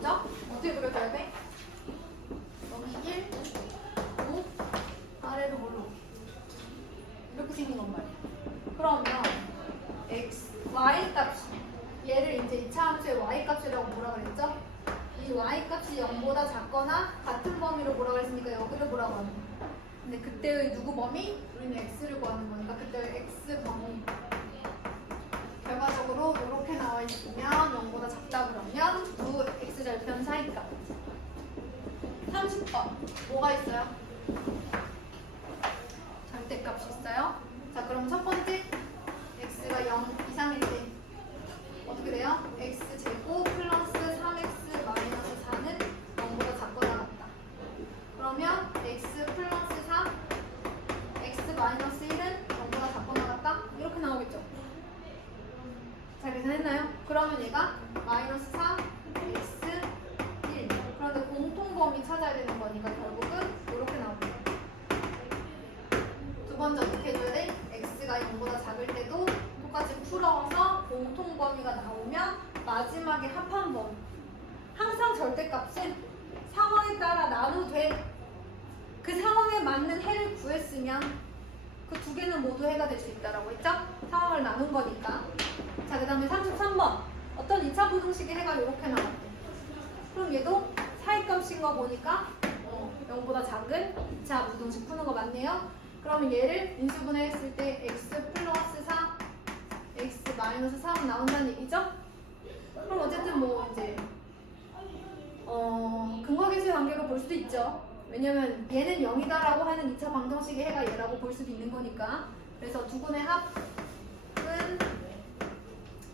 나오죠? 어떻게 그려줘야 돼? 여기 1, 5, 아래로 올라오게. 이렇게 생긴 건 말이야. 그러면 x, y 값이 얘를 이제 이차 함수의 y 값이라고 뭐라 그랬죠? 이 y 값이 0보다 작거나 같은 범위로 뭐라 그랬으니까 여기를 뭐라고 하는 거야. 근데 그때의 누구 범위? 우리는 x를 구하는 거니까 그때의 x 범위. 결과적으로 이렇게 나와 있으면 0보다 작다 그러면 두 x절편 사이값. 30번 뭐가 있어요? 절대값이 있어요. 자, 그럼 첫 번째 x가 0 이상일 때 어떻게 돼요? x제곱 플러스 3x 마이너스 4는 0보다 작거나 같다. 그러면 x 플러스 4 x 마이너스 1은 0보다 작거나 같다? 이렇게 나오겠죠? 잘 계산했나요? 그러면 얘가 마이너스 4 x 1. 그런데 공통범위 찾아야 되는 거니까 결국은 이렇게 나옵니다. 두 번째 어떻게 해줘야 돼? x가 0보다 작을 때도 똑같이 풀어서 공통범위가 나오면 마지막에 합한 범위. 항상 절대값은 상황에 따라 나누되 그 상황에 맞는 해를 구했으면 그 두 개는 모두 해가 될 수 있다라고 했죠? 상황을 나눈 거니까. 자, 그 다음에 33번. 어떤 2차 부등식의 해가 이렇게 나왔대. 그럼 얘도 사이값인 거 보니까 0보다 작은 2차 부등식 푸는 거 맞네요. 그러면 얘를 인수분해했을 때 x 플러스 4, x 마이너스 3 나온다는 얘기죠? 그럼 어쨌든 뭐 이제 근거계수의 관계로 볼 수도 있죠. 왜냐면 얘는 0이다라고 하는 2차 방정식의 해가 얘라고 볼 수도 있는 거니까. 그래서 두분의 합은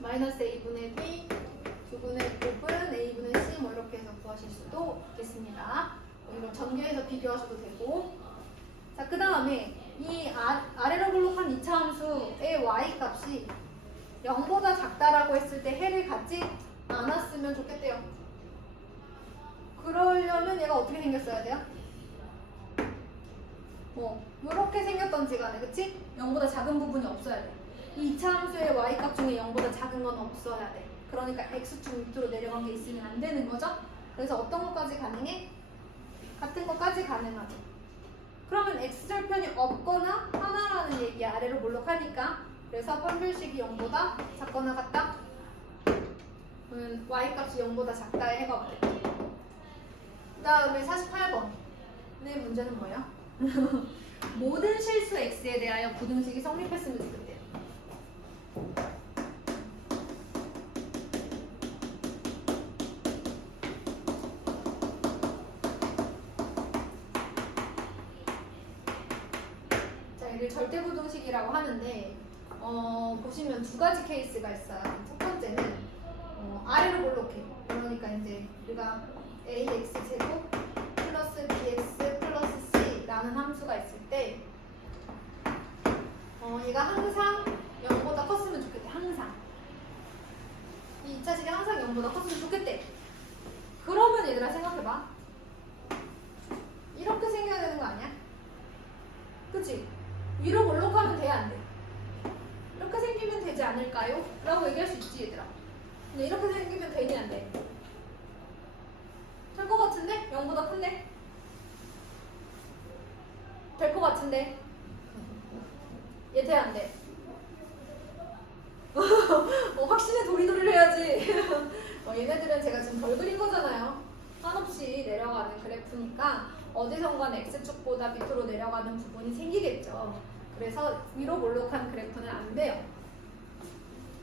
마이너스 a분의 b, 두분의 곱은 a분의 c 뭐 이렇게 해서 구하실 수도 있겠습니다. 이걸 전개해서 비교하셔도 되고. 자, 그 다음에 이 아래로 볼록한 2차 함수의 y 값이 0보다 작다라고 했을 때 해를 갖지 않았으면 좋겠대요. 그러려면 얘가 어떻게 생겼어야 돼요? 이렇게 생겼던지 간에, 그치? 0보다 작은 부분이 없어야 돼. 이 2차 함수의 y값 중에 0보다 작은 건 없어야 돼. 그러니까 x축 밑으로 내려간 게 있으면 안 되는 거죠? 그래서 어떤 것까지 가능해? 같은 것까지 가능하죠. 그러면 x절편이 없거나 하나라는 얘기 아래로 몰록하니까. 그래서 판별식이 0보다 작거나 같다? 그러면 y값이 0보다 작다의 해가 없겠죠. 그 다음에 48번의 문제는 뭐예요? 모든 실수 x에 대하여 부등식이 성립했으면 좋겠대요. 자, 이를 절대부등식이라고 하는데 보시면 두 가지 케이스가 있어요. 첫 번째는 아래로 볼록해. 그러니까 이제 우리가 ax 제곱 플러스 bx 플러스 c라는 함수가 있을 때 얘가 항상 0보다 컸으면 좋겠대. 항상 이 2차식이 항상 0보다 컸으면 좋겠대. 그러면 얘들아 생각해봐. 이렇게 생겨야 되는 거 아니야? 그치? 위로 볼록하면 돼, 안 돼? 이렇게 생기면 되지 않을까요? 라고 얘기할 수 있지, 얘들아. 근데 이렇게 생기면 되니 안 돼? 될 것 같은데? 0보다 큰데? 될 것 같은데? 얘 돼, 안 돼? 확신의 도리도리를 해야지. 얘네들은 제가 지금 덜 그린 거잖아요. 한없이 내려가는 그래프니까 어디선가는 x축보다 밑으로 내려가는 부분이 생기겠죠. 그래서 위로 볼록한 그래프는 안 돼요.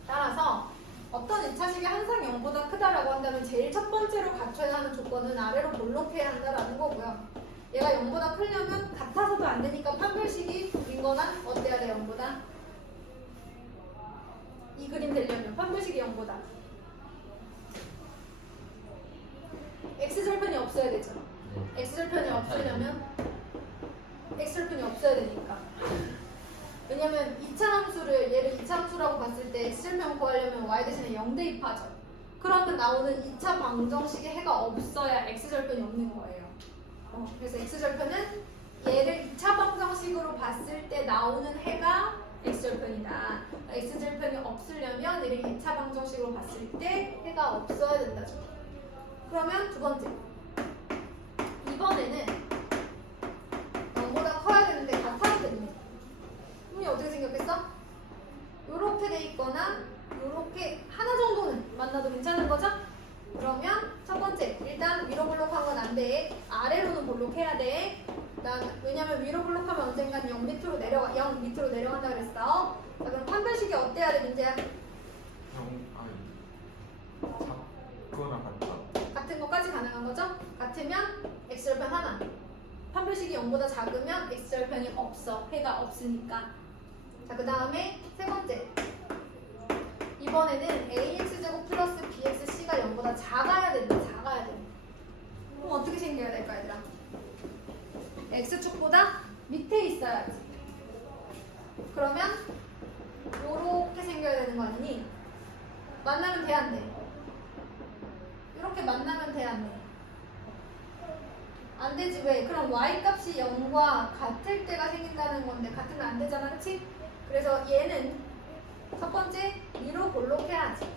따라서 어떤 2차식이 항상 0보다 크다라고 한다면 제일 첫 번째로 갖춰야 하는 조건은 아래로 볼록해야 한다라는 거고요. 얘가 0보다 크려면 같아서도 안 되니까 판별식이 빈거나 어때야 돼? 0보다? 이 그림 되려면 판별식이 0보다 x절편이 없어야 되죠. x절편이 없으려면 x절편이 없어야 되니까. 왜냐면 2차 함수를 얘를 2차 함수라고 봤을 때 x절편 구하려면 y 대신에 0 대입하죠. 그러면 나오는 2차 방정식의 해가 없어야 x절편이 없는 거예요. 그래서 x절편은 얘를 2차 방정식으로 봤을 때 나오는 해가 x절편이다. x절편이 없으려면 얘를 2차 방정식으로 봤을 때 해가 없어야 된다죠. 그러면 두 번째. 이번에는 0보다 커야 되는데 같아도 됩니다. 그럼 어떻게 생겼겠어? 요렇게 돼 있거나 요렇게 하나 정도는 만나도 괜찮은 거죠? 그러면 첫 번째, 일단 위로 볼록한 건 안 돼. 아래로는 볼록해야 돼. 왜냐면 위로 볼록하면 언젠간 0 밑으로 내려간다 그랬어. 자, 그럼 판별식이 어때야 돼, 민재야? 작거나 같다. 같은 것까지 가능한 거죠? 같으면 x절편 하나. 판별식이 0보다 작으면 x절편이 없어. 해가 없으니까. 자, 그 다음에 세 번째. 이번에는 ax제곱 플러스 bxc가 0보다 작아야 된다. 작아야 돼. 그럼 어떻게 생겨야 될까, 얘들아? x축보다 밑에 있어야지. 그러면 요렇게 생겨야 되는 거 아니니? 만나면 돼, 안 돼? 이렇게 만나면 돼, 안 돼? 안 되지. 왜? 그럼 y값이 0과 같을 때가 생긴다는 건데 같으면 안 되잖아, 그치? 그래서 얘는 첫 번째 위로 볼록해야지.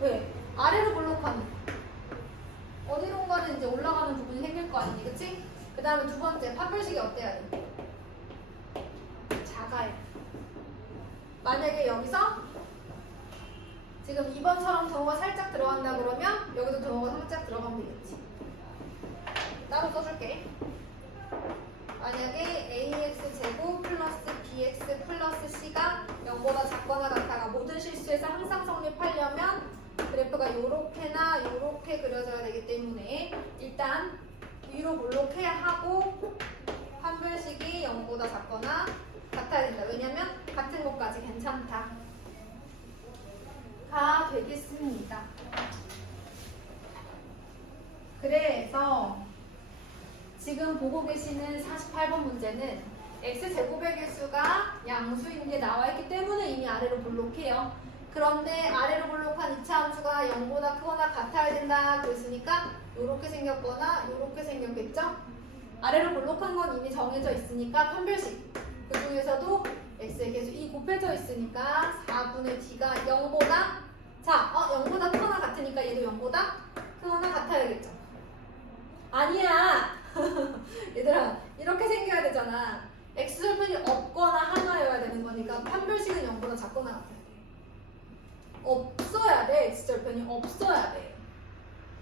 왜? 아래로 볼록하면 어디론가는 이제 올라가는 부분이 생길 거 아니니, 그치? 그 다음에 두 번째 판별식이 어때야 돼? 작아야. 만약에 여기서 지금 2번처럼 등호가 살짝 들어간다 그러면 여기도 등호가 살짝 들어가면 되겠지. 따로 써줄게. 만약에 ax제곱 플러스 bx 플러스 c가 0보다 작거나 같아가 모든 실수에서 항상 성립하려면 그래프가 요렇게나 요렇게 그려져야 되기 때문에 일단 위로 볼록해야 하고 판별식이 0보다 작거나 같아야 된다. 왜냐면 같은 것까지 괜찮다. 가 되겠습니다. 그래서 지금 보고 계시는 48번 문제는 x제곱의 개수가 양수인 게 나와있기 때문에 이미 아래로 볼록해요. 그런데 아래로 볼록한 2차 함수가 0보다 크거나 같아야 된다 그랬으니까 이렇게 생겼거나 이렇게 생겼겠죠? 아래로 볼록한 건 이미 정해져 있으니까 판별식. 그 중에서도 x의 개수 이 곱해져 있으니까 4분의 t가 0보다 0보다 크거나 같으니까 얘도 0보다 크거나 같아야겠죠? 아니야! 얘들아 이렇게 생겨야 되잖아. x절편이 없거나 하나여야 되는 거니까 판별식은 0보다 작거나 같아야 돼. 없어야 돼. x절편이 없어야 돼.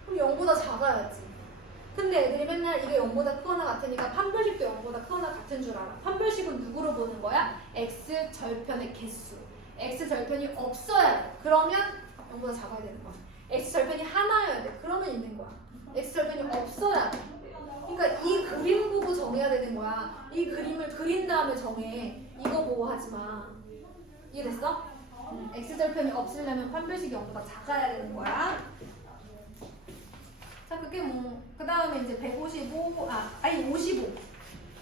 그럼 0보다 작아야지. 근데 애들이 맨날 이게 0보다 크거나 같으니까 판별식도 0보다 크거나 같은 줄 알아. 판별식은 누구로 보는 거야? x절편의 개수. x절편이 없어야 돼. 그러면 0보다 작아야 되는 거야. x절편이 하나여야 돼. 그러면 있는 거야. x절편이 없어야 돼. 그러니까 이 그림 보고 정해야 되는 거야. 이 그림을 그린 다음에 정해. 이거 보고 하지 마. 이해됐어? x절편이 없으려면 판별식이 0보다 작아야 되는 거야. 자, 그게 그 다음에 이제 155, 55,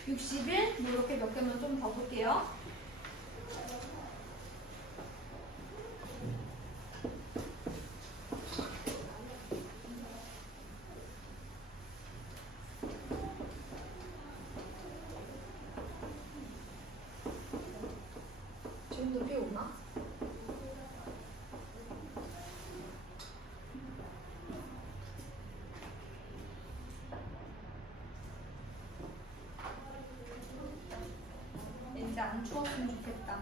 61, 이렇게 몇 개만 좀 더 볼게요. 지금도 비 오나? 이제 안 추웠으면 좋겠다.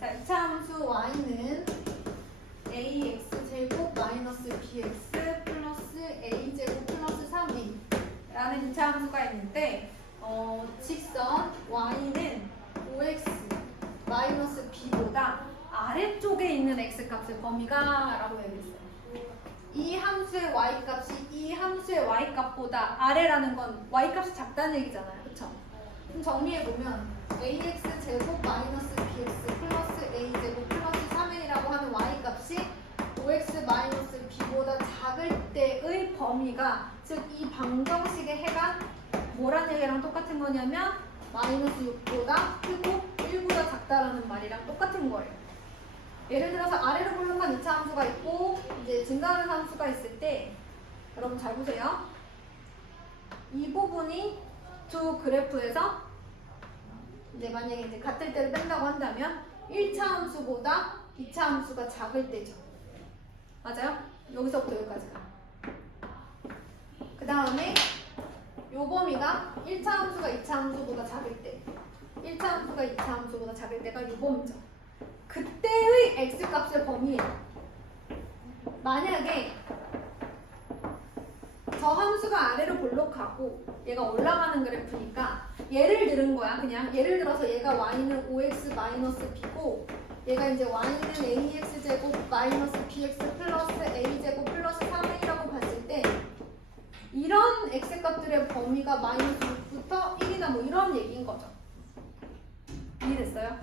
자, 2차 함수 y는 ax제곱 마이너스 bx 플러스 a제곱 플러스 3a 라는 2차 함수가 있는데 직선 y는 5x 마이너스 b보다 아래쪽에 있는 x값의 범위가라고 얘기했어요. 이 함수의 y값이 이 함수의 y값보다 아래라는 건 y값이 작다는 얘기잖아요. 그쵸? 그럼 정리해보면 ax제곱 마이너스 bx 플러스 a제곱 플러스 3a라고 하는 y값이 5x 마이너스 b보다 작을 때의 범위가 즉 이 방정식의 해가 뭐란 얘기랑 똑같은 거냐면 마이너스 6보다 크고 1보다 작다라는 말이랑 똑같은 거예요. 예를 들어서 아래로 볼록한 2차 함수가 있고 이제 증가하는 함수가 있을 때 여러분 잘 보세요. 이 부분이 두 그래프에서 이제 만약에 이제 같을 때를 뺀다고 한다면 1차 함수보다 2차 함수가 작을 때죠. 맞아요? 여기서부터 여기까지가. 그 다음에 요 범위가 1차 함수가 2차 함수보다 작을 때, 1차 함수가 2차 함수보다 작을 때가 요 범위죠. 그때의 x값의 범위예요. 만약에 저 함수가 아래로 볼록하고 얘가 올라가는 그래프니까 예를 들은 거야. 그냥 예를 들어서 얘가 y는 5x-b고 얘가 이제 y는 ax제곱 마이너스 bx 플러스 a제곱 플러스 3a라고 봤을 때 이런 x값들의 범위가 마이너스 6부터 1이다 뭐 이런 얘기인 거죠. 이해됐어요?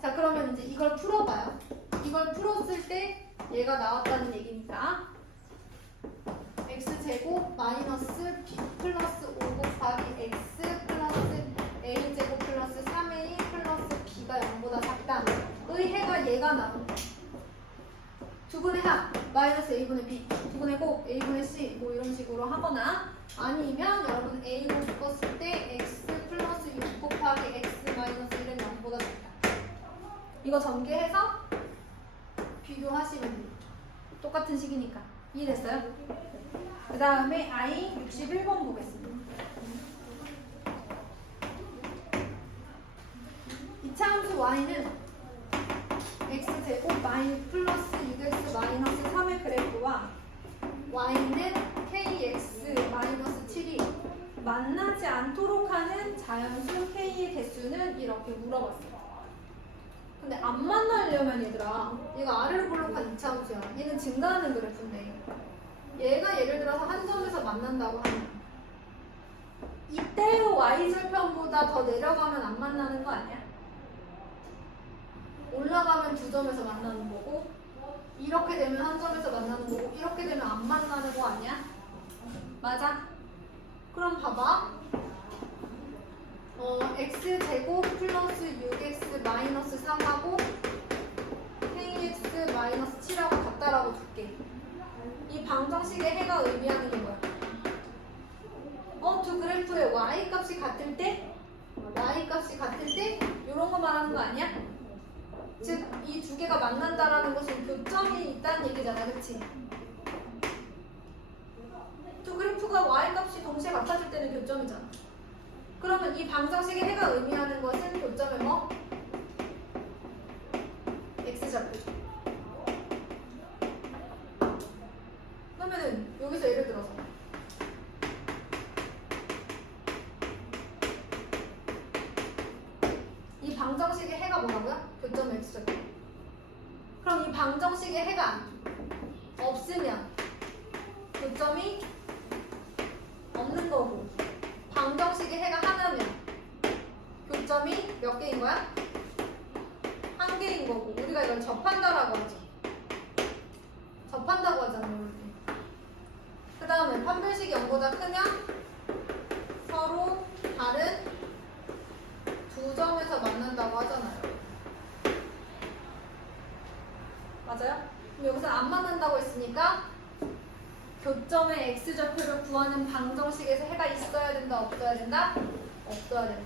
자, 그러면 이제 이걸 풀어봐요. 이걸 풀었을 때 얘가 나왔다는 얘기니까 x제곱 마이너스 b 플러스 5 곱하기 x 플러스 a제곱 플러스 3a 플러스 b가 0보다 작다의 해가 얘가 나온 거야. 두분의 합 마이너스 a분의 b, 두분의 곱 a분의 c 뭐 이런 식으로 하거나 아니면 여러분 a로 묶었을 때 x 플러스 6 곱하기 x 마이너스 1은 0보다 작다. 이거 전개해서 비교하시면 돼요. 똑같은 식이니까. 이해됐어요? 그 다음에 I 61번 보겠습니다. 2차 함수 y는 x제곱 마이 플러스 6x 마이너스 3의 그래프와 y는 kx 마이너스 7이 만나지 않도록 하는 자연수 k의 개수는 이렇게 물어봤어요. 근데 안 만나려면 얘들아 얘가 아래로 볼록한 2차 함수야. 얘는 증가하는 그래프인데 얘가 예를 들어서 한 점에서 만난다고 하면 이때의 y절편보다 더 내려가면 안 만나는 거 아니야? 올라가면 두 점에서 만나는 거고 이렇게 되면 한 점에서 만나는 거고 이렇게 되면 안 만나는 거 아니야? 맞아? 그럼 봐봐. x제곱 플러스 6x 마이너스 3하고 kx 마이너스 7하고 같다라고 둘게. 이 방정식의 해가 의미하는 게 뭐야? 두 그래프의 y 값이 같을 때 이런 거 말하는 거 아니야? 즉 이 두 개가 만난다라는 것은 교점이 있다는 얘기잖아, 그치? 두 그래프가 y 값이 동시에 같아질 때는 교점이잖아. 그러면 이 방정식의 해가 의미하는 것은 교점의 뭐? x좌표죠. 그러면은 여기서 예를 들어서 이 방정식의 해가 뭐라고요? 교점 x좌표. 그럼 이 방정식의 해가 없으면 교점이 없는 거고 방정식의 해가 하나면 교점이 몇 개인 거야? 한 개인 거고 우리가 이걸 접한다라고 하죠. 접한다고 하잖아요. 그 다음에 판별식이 0보다 크면 서로 다른 두 점에서 만난다고 하잖아요. 맞아요? 그럼 여기서 안 만난다고 했으니까 교점의 x좌표를 구하는 방정식에서 해가 있어야 된다, 없어야 된다? 없어야 된다.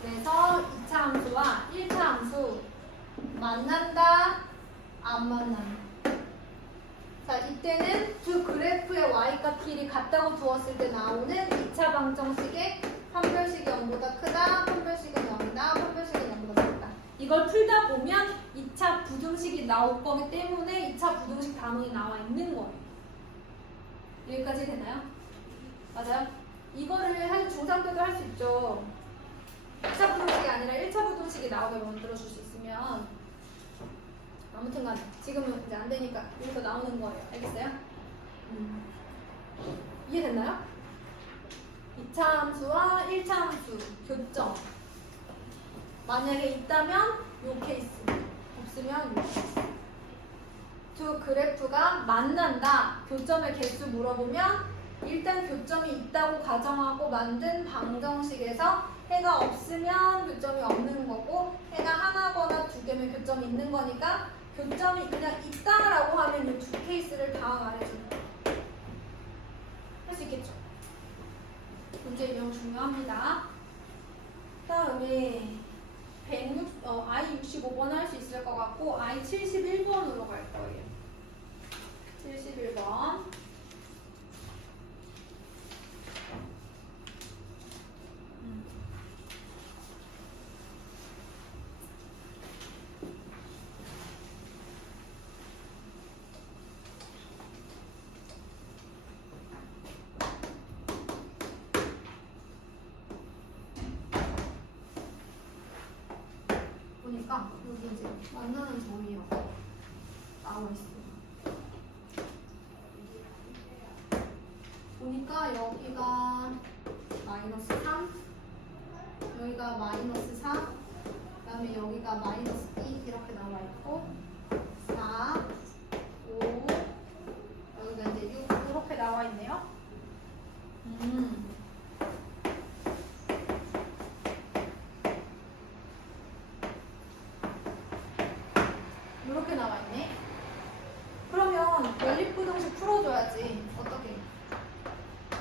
그래서 2차 함수와 1차 함수 만난다, 안 만난다. 자, 이때는 두 그래프의 y값 길이 같다고 두었을 때 나오는 2차 방정식의 판별식이 0보다 크다, 판별식은 0이다, 판별식은 0보다 작다. 이걸 풀다 보면 2차 부등식이 나올 거기 때문에 2차 부등식 단원이 나와 있는 거예요. 여기까지 되나요? 맞아요? 이거를 사실 중3 때도 할 수 있죠. 2차 부등식이 아니라 1차 부등식이 나오게 만들어줄 수 있으면 아무튼 간에 지금은 이제 안 되니까 여기서 나오는 거예요. 알겠어요? 이해됐나요? 2차 함수와 1차 함수 교점 만약에 있다면 요 케이스, 없으면 요 케이스. 두 그래프가 만난다, 교점의 개수 물어보면 일단 교점이 있다고 가정하고 만든 방정식에서 해가 없으면 교점이 없는 거고 해가 하나거나 두 개면 교점이 있는 거니까 교점이 그냥 있다라고 하면 이 두 케이스를 다 말해주는 거예요. 할 수 있겠죠? 문제 유형 중요합니다. 다음에 65번 할 수 있을 것 같고 I 71번으로 갈 거예요. 71번. 보니까 여기 이제 만나는 점이요 나와 있어요. 보니까 여기가 마이너스 3, 여기가 마이너스 4, 그 다음에 여기가 마이너스 2 이렇게 나와 있고 4, 5, 여기가 이제 6 이렇게 나와 있네요. 이렇게 나와 있네. 그러면 연립부등식 풀어줘야지. 어떻게?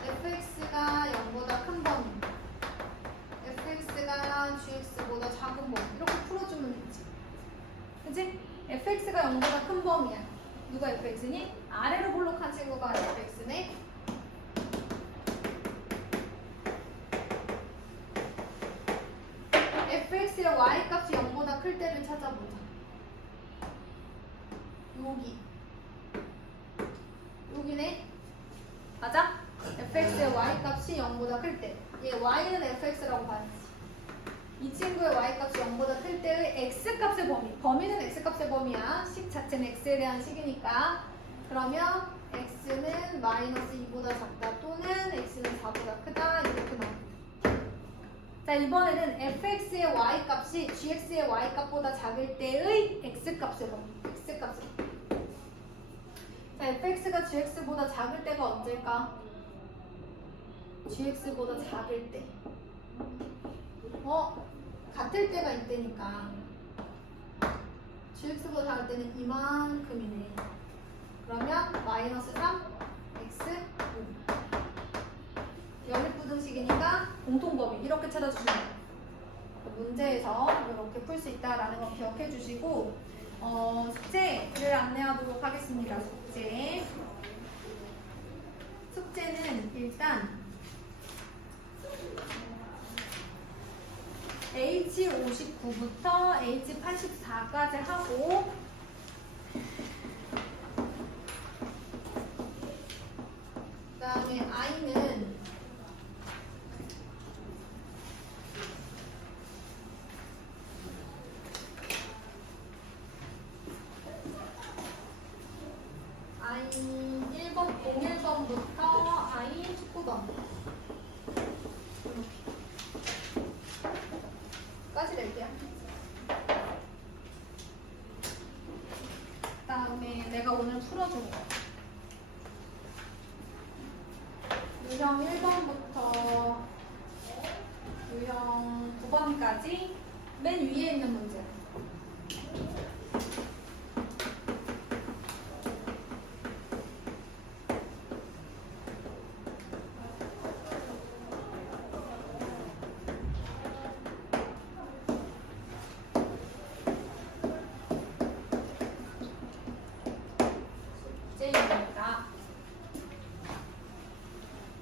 fx가 0보다 큰 범위, fx가 gx보다 작은 범위 이렇게 풀어주면 되지. 그치? fx가 0보다 큰 범위야. 누가 fx니? 아래로 볼록한 친구가 fx네. fx의 y값이 0보다 클 때를 찾아보자. 여기네. 맞아? fx의 y값이 0보다 클 때. 얘 y는 fx라고 봐야지. 이 친구의 y값이 0보다 클 때의 x값의 범위. 범위는 x값의 범위야. 식 자체는 x에 대한 식이니까. 그러면 x는 마이너스 2보다 작다 또는 x는 4보다 크다. 이렇게 나옵니다. 자, 이번에는 fx의 y값이 gx의 y값보다 작을 때의 x값의 범위. x값의 범위. 자, fx가 gx보다 작을 때가 언제일까? gx보다 작을 때. 같을 때가 이때니까. gx보다 작을 때는 이만큼이네. 그러면 마이너스 3, x, 5. 연립부등식이니까 공통범위 이렇게 찾아주시면 돼요. 문제에서 이렇게 풀 수 있다라는 거 기억해 주시고 숙제를 안내하도록 하겠습니다. 숙제는 일단 H59부터 H84까지 하고 그 다음에 I는 I 1번, 01번부터 I 19번 까지 낼게요. 그 다음에 내가 오늘 풀어준 거 유형 1번부터 유형 9번까지 맨 위에 있는 문제